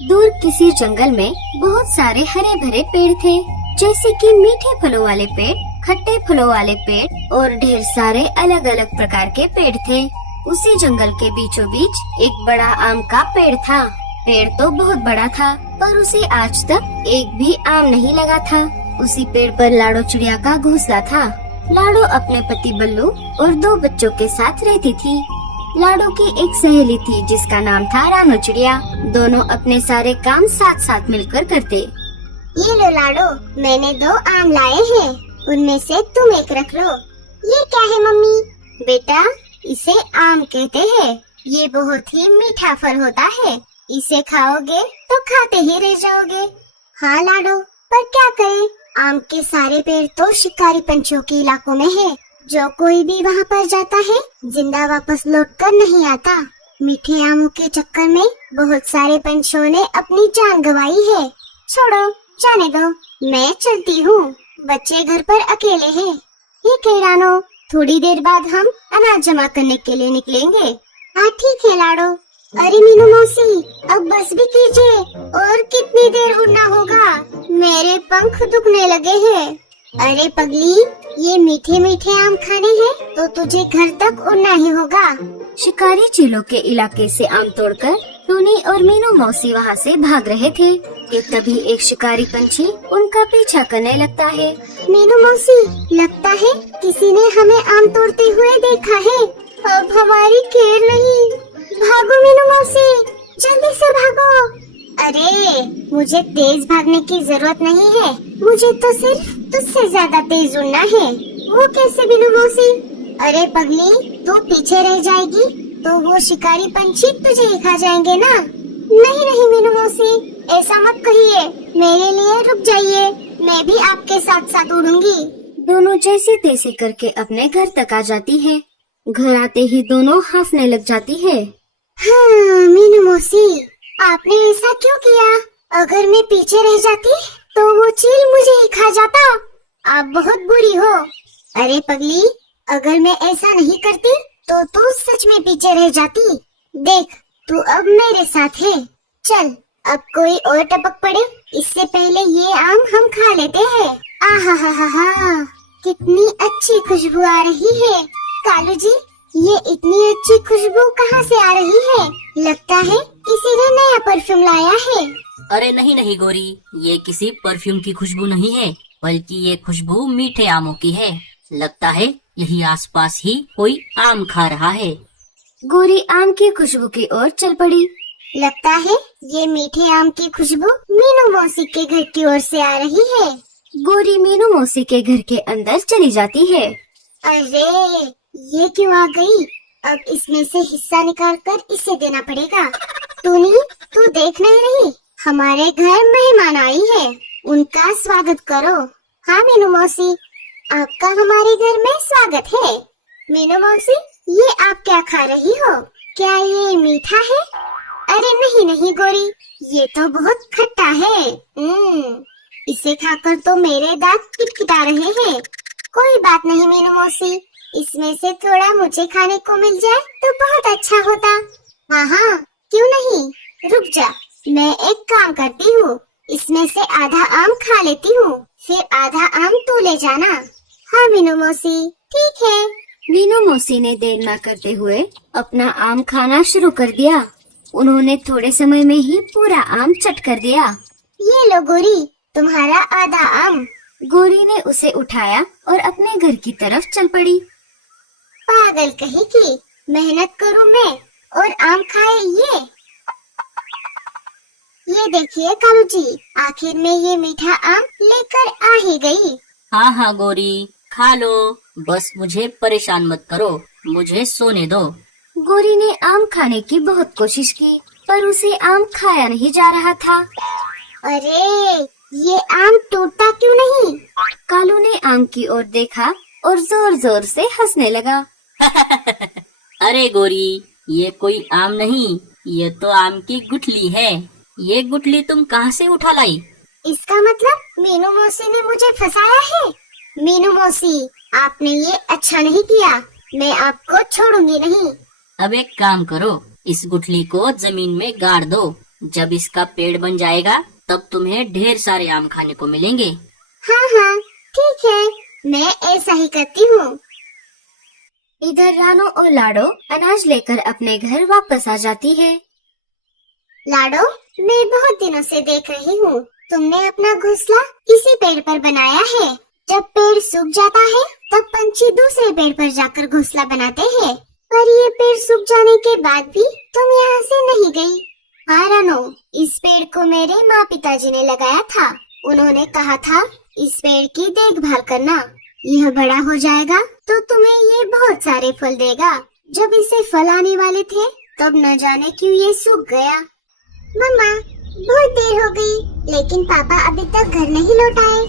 दूर किसी जंगल में बहुत सारे हरे भरे पेड़ थे, जैसे कि मीठे फलों वाले पेड़, खट्टे फलों वाले पेड़ और ढेर सारे अलग अलग प्रकार के पेड़ थे। उसी जंगल के बीचों बीच एक बड़ा आम का पेड़ था। पेड़ तो बहुत बड़ा था, पर उसे आज तक एक भी आम नहीं लगा था। उसी पेड़ पर लाडो चिड़िया का घोंसला था। लाडो अपने पति बल्लू और 2 बच्चों के साथ रहती थी। लाडो की एक सहेली थी जिसका नाम था रानो चिड़िया। दोनों अपने सारे काम साथ साथ मिलकर करते। ये लो लाडो, मैंने 2 आम लाए हैं, उनमें से तुम एक रख लो। ये क्या है मम्मी? बेटा, इसे आम कहते हैं। ये बहुत ही मीठा फल होता है। इसे खाओगे तो खाते ही रह जाओगे। हाँ लाडो, पर क्या करें, आम के सारे पेड़ तो शिकारी पंछियों के इलाकों में है। जो कोई भी वहाँ पर जाता है जिंदा वापस लौट कर नहीं आता। मीठे आमों के चक्कर में बहुत सारे पंछियों ने अपनी जान गंवाई है। छोड़ो, जाने दो, मैं चलती हूँ। बच्चे घर पर अकेले हैं। ठीक है रानो, थोड़ी देर बाद हम अनाज जमा करने के लिए निकलेंगे। हाँ ठीक है लाडो। अरे मीनू मौसी, अब बस भी कीजिए, और कितनी देर उड़ना होगा? मेरे पंख दुखने लगे हैं। अरे पगली, ये मीठे मीठे आम खाने हैं तो तुझे घर तक उड़ना ही होगा। शिकारी चीलों के इलाके से आम तोड़कर टूनी और मीनू मौसी वहाँ से भाग रहे थे कि तभी एक शिकारी पंछी उनका पीछा करने लगता है। मीनू मौसी, लगता है किसी ने हमें आम तोड़ते हुए देखा है। अब हमारी खैर नहीं। भागो मीनू मौसी, जल्दी से भागो। अरे, मुझे तेज भागने की जरूरत नहीं है। मुझे तो सिर्फ तुझसे ज्यादा तेज उड़ना है। वो कैसे मीनू मौसी? अरे पगली, तू पीछे रह जाएगी तो वो शिकारी पंछी तुझे ही खा जाएंगे ना। नहीं नहीं मीनू मौसी, ऐसा मत कहिए। मेरे लिए रुक जाइए, मैं भी आपके साथ साथ उड़ूंगी। दोनों जैसे तैसे करके अपने घर तक आ जाती है। घर आते ही दोनों हंसने लग जाती है। हाँ मीनू मौसी, आपने ऐसा क्यों किया? अगर मैं पीछे रह जाती तो वो चील मुझे ही खा जाता। आप बहुत बुरी हो। अरे पगली, अगर मैं ऐसा नहीं करती तो तू सच में पीछे रह जाती। देख, तू अब मेरे साथ है। चल, अब कोई और टपक पड़े इससे पहले ये आम हम खा लेते हैं। आहा हा हा हा, कितनी अच्छी खुशबू आ रही है। कालू जी, ये इतनी अच्छी खुशबू कहाँ से आ रही है? लगता है किसी ने नया परफ्यूम लाया है। अरे नहीं नहीं गोरी, ये किसी परफ्यूम की खुशबू नहीं है, बल्कि ये खुशबू मीठे आमों की है। लगता है यही आसपास ही कोई आम खा रहा है। गोरी आम की खुशबू की ओर चल पड़ी। लगता है ये मीठे आम की खुशबू मीनू मौसी के घर की ओर से आ रही है। गोरी मीनू मौसी के घर के अंदर चली जाती है। अरे, ये क्यों आ गई? अब इसमें से हिस्सा निकाल कर इसे देना पड़ेगा। टूनी, तू देख नहीं रही? हमारे घर मेहमान आई है, उनका स्वागत करो। हाँ मीनू मौसी, आपका हमारे घर में स्वागत है। मीनू मौसी, ये आप क्या खा रही हो? क्या ये मीठा है? अरे नहीं नहीं गोरी, ये तो बहुत खट्टा है। इसे खाकर तो मेरे दांत किटकिटा रहे हैं। कोई बात नहीं मीनू मौसी, इसमें से थोड़ा मुझे खाने को मिल जाए तो बहुत अच्छा होता। हाँ हाँ, क्यों नहीं, रुक जा, मैं एक काम करती हूँ, इसमें से आधा आम खा लेती हूँ, फिर आधा आम तू ले जाना। हाँ मीनू मौसी, ठीक है। मीनू मौसी ने देर न करते हुए अपना आम खाना शुरू कर दिया। उन्होंने थोड़े समय में ही पूरा आम चट कर दिया। ये लो गोरी, तुम्हारा आधा आम। गोरी ने उसे उठाया और अपने घर की तरफ चल पड़ी। पागल कहीं की, मेहनत करूँ मैं और आम खाए ये। ये देखिए कालू जी, आखिर में ये मीठा आम लेकर आ ही गई। हाँ हाँ गोरी, खा लो, बस मुझे परेशान मत करो, मुझे सोने दो। गोरी ने आम खाने की बहुत कोशिश की, पर उसे आम खाया नहीं जा रहा था। अरे, ये आम टूटता क्यों नहीं? कालू ने आम की ओर देखा और जोर जोर से हंसने लगा। अरे गोरी, ये कोई आम नहीं, ये तो आम की गुठली है। ये गुठली तुम कहाँ से उठा लाई? इसका मतलब मीनू मौसी ने मुझे फंसाया है। मीनू मौसी, आपने ये अच्छा नहीं किया, मैं आपको छोड़ूंगी नहीं। अब एक काम करो, इस गुठली को जमीन में गाड़ दो, जब इसका पेड़ बन जाएगा तब तुम्हें ढेर सारे आम खाने को मिलेंगे। हाँ हाँ ठीक है, मैं ऐसा ही करती हूँ। इधर रानो और लाडो अनाज लेकर अपने घर वापस आ जाती है। लाडो, मैं बहुत दिनों से देख रही हूँ तुमने अपना घोंसला इसी पेड़ पर बनाया है। जब पेड़ सूख जाता है तब पंछी दूसरे पेड़ पर जाकर घोंसला बनाते हैं, पर ये पेड़ सूख जाने के बाद भी तुम यहाँ से नहीं गई। हाँ रानो, इस पेड़ को मेरे माँ पिताजी ने लगाया था। उन्होंने कहा था इस पेड़ की देखभाल करना, यह बड़ा हो जाएगा तो तुम्हें ये बहुत सारे फल देगा। जब इसे फल आने वाले थे तब न जाने क्यों ये सूख गया। मम्मा, बहुत देर हो गई, लेकिन पापा अभी तक घर नहीं लौट आए।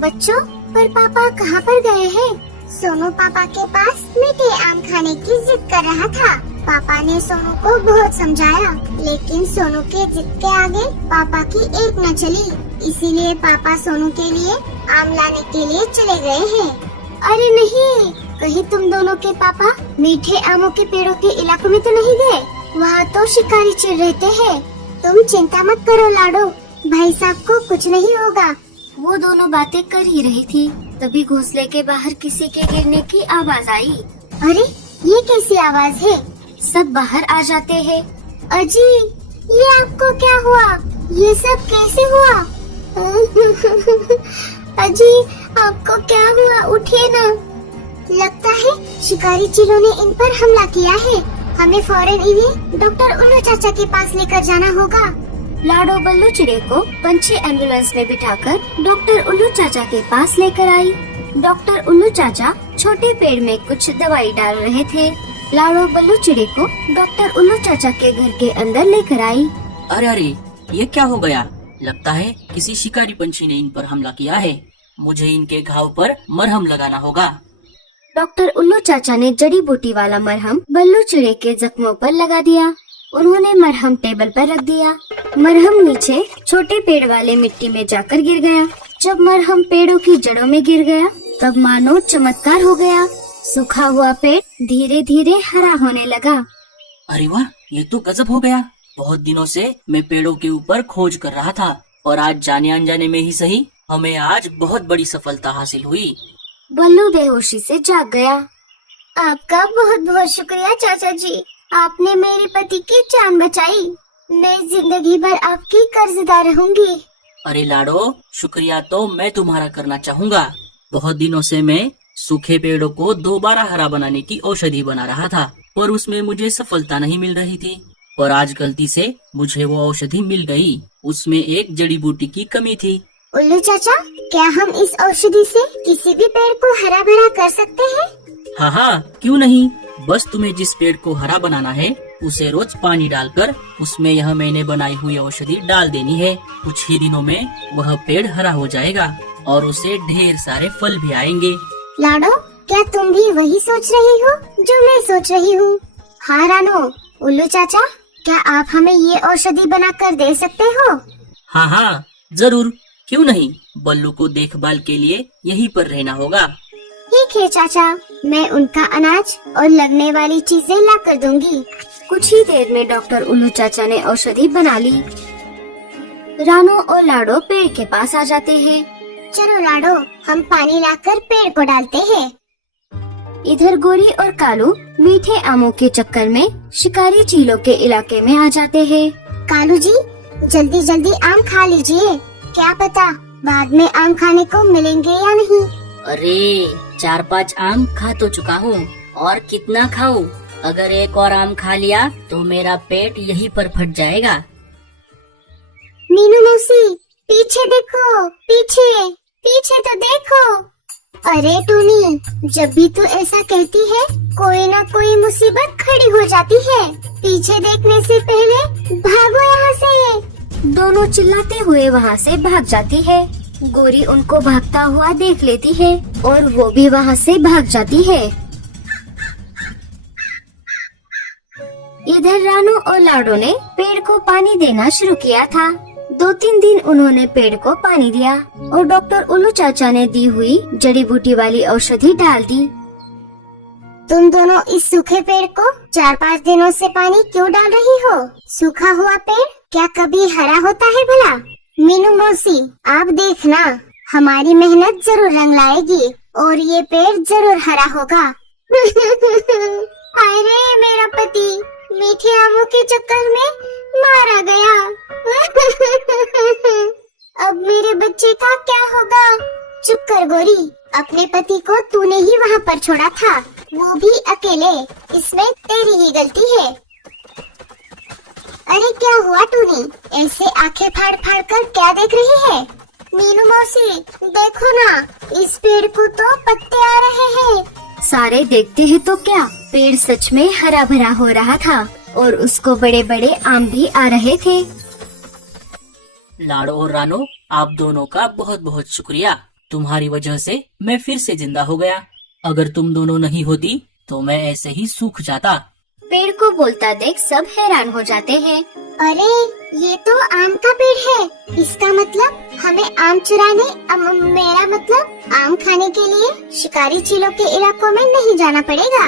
बच्चों, पर पापा कहाँ पर गए हैं? सोनू पापा के पास मीठे आम खाने की जिद कर रहा था। पापा ने सोनू को बहुत समझाया, लेकिन सोनू के जिद के आगे पापा की एक न चली। इसीलिए पापा सोनू के लिए आम लाने के लिए चले गए हैं। अरे नहीं, कहीं तुम दोनों के पापा मीठे आमों के पेड़ों के इलाकों में तो नहीं गए? वहाँ तो शिकारी चिढ़ रहते हैं। तुम चिंता मत करो लाडो, भाई साहब को कुछ नहीं होगा। वो दोनों बातें कर ही रही थी, तभी घोंसले के बाहर किसी के गिरने की आवाज आई। अरे, ये कैसी आवाज है? सब बाहर आ जाते हैं। अजी, ये आपको क्या हुआ? ये सब कैसे हुआ? अजी, आपको क्या हुआ? उठिए ना। लगता है शिकारी चिलों ने इन पर हमला किया है। हमें फौरन इन्हें डॉक्टर उल्लू चाचा के पास लेकर जाना होगा। लाडो बल्लू चिड़े को पंछी एम्बुलेंस में बिठाकर डॉक्टर उल्लू चाचा के पास लेकर आई। डॉक्टर उल्लू चाचा छोटे पेड़ में कुछ दवाई डाल रहे थे। लाडो बल्लू चिड़े को डॉक्टर उल्लू चाचा के घर के अंदर लेकर आई। अरे अरे, ये क्या हो गया? लगता है किसी शिकारी पंछी ने इन पर हमला किया है। मुझे इनके घाव पर मरहम लगाना होगा। डॉक्टर उल्लू चाचा ने जड़ी बूटी वाला मरहम बल्लू चिड़े के जख्मों पर लगा दिया। उन्होंने मरहम टेबल पर रख दिया। मरहम नीचे छोटे पेड़ वाले मिट्टी में जाकर गिर गया। जब मरहम पेड़ों की जड़ों में गिर गया तब मानो चमत्कार हो गया। सूखा हुआ पेड़ धीरे धीरे हरा होने लगा। अरे वाह, ये तो गजब हो गया। बहुत दिनों से मैं पेड़ों के ऊपर खोज कर रहा था और आज जाने अनजाने में ही सही हमें आज बहुत बड़ी सफलता हासिल हुई। बल्लू बेहोशी से जाग गया। आपका बहुत बहुत शुक्रिया चाचा जी, आपने मेरे पति की जान बचाई। मैं जिंदगी भर आपकी कर्जदार रहूंगी। अरे लाडो, शुक्रिया तो मैं तुम्हारा करना चाहूँगा। बहुत दिनों से मैं सूखे पेड़ों को दोबारा हरा बनाने की औषधि बना रहा था, पर उसमें मुझे सफलता नहीं मिल रही थी। और आज गलती से मुझे वो औषधि मिल गई। उसमें एक जड़ी बूटी की कमी थी। उल्लू चाचा, क्या हम इस औषधि से किसी भी पेड़ को हरा भरा कर सकते हैं? हाँ हाँ, क्यों नहीं। बस तुम्हें जिस पेड़ को हरा बनाना है उसे रोज पानी डालकर उसमें यह मैंने बनाई हुई औषधि डाल देनी है। कुछ ही दिनों में वह पेड़ हरा हो जाएगा और उसे ढेर सारे फल भी आएंगे। लाडो, क्या तुम भी वही सोच रही हो जो मैं सोच रही हूँ? हाँ रानो, उल्लू चाचा, क्या आप हमें ये औषधि बनाकर दे सकते हो? हाँ हाँ, जरूर, क्यों नहीं। बल्लू को देखभाल के लिए यहीं पर रहना होगा। ठीक है चाचा, मैं उनका अनाज और लगने वाली चीजें ला कर दूंगी। कुछ ही देर में डॉक्टर उल्लू चाचा ने औषधि बना ली। रानो और लाडो पेड़ के पास आ जाते हैं। चलो लाडो, हम पानी लाकर पेड़ को डालते हैं। इधर गोरी और कालू मीठे आमों के चक्कर में शिकारी चीलों के इलाके में आ जाते हैं। कालू जी, जल्दी जल्दी आम खा लीजिए, क्या पता बाद में आम खाने को मिलेंगे या नहीं। अरे 4-5 आम खा तो चुका हूँ, और कितना खाऊं? अगर एक और आम खा लिया तो मेरा पेट यहीं पर फट जाएगा। मीनू मौसी, पीछे देखो, पीछे पीछे तो देखो। अरे टूनी, जब भी तू ऐसा कहती है कोई ना कोई मुसीबत खड़ी हो जाती है। पीछे देखने से पहले भागो यहाँ से। दोनों चिल्लाते हुए वहाँ से भाग जाती है। गोरी उनको भागता हुआ देख लेती है और वो भी वहाँ से भाग जाती है। इधर रानू और लाडो ने पेड़ को पानी देना शुरू किया था। 2-3 दिन उन्होंने पेड़ को पानी दिया और डॉक्टर उल्लू चाचा ने दी हुई जड़ी बूटी वाली औषधि डाल दी। तुम दोनों इस सूखे पेड़ को 4-5 दिनों से पानी क्यों डाल रही हो? सूखा हुआ पेड़ क्या कभी हरा होता है भला? मीनू मौसी, आप देखना, हमारी मेहनत जरूर रंग लाएगी और ये पेड़ जरूर हरा होगा। हाय रे, मेरा पति मीठे आमों के चक्कर में मारा गया। अब मेरे बच्चे का क्या होगा? चुप कर गोरी, अपने पति को तूने ही वहाँ पर छोड़ा था, वो भी अकेले। इसमें तेरी ही गलती है। अरे क्या हुआ टूनी? ऐसे आंखें फाड़ फाड़ कर क्या देख रही है? मीनू मौसी, देखो ना, इस पेड़ को तो पत्ते आ रहे हैं। सारे देखते हैं तो क्या, पेड़ सच में हरा भरा हो रहा था और उसको बड़े बड़े आम भी आ रहे थे। लाडो और रानो, आप दोनों का बहुत बहुत शुक्रिया। तुम्हारी वजह से मैं फिर से जिंदा हो गया। अगर तुम दोनों नहीं होती तो मैं ऐसे ही सूख जाता। पेड़ को बोलता देख सब हैरान हो जाते हैं। अरे ये तो आम का पेड़ है। इसका मतलब हमें आम चुराने, मेरा मतलब आम खाने के लिए शिकारी चीलों के इलाकों में नहीं जाना पड़ेगा।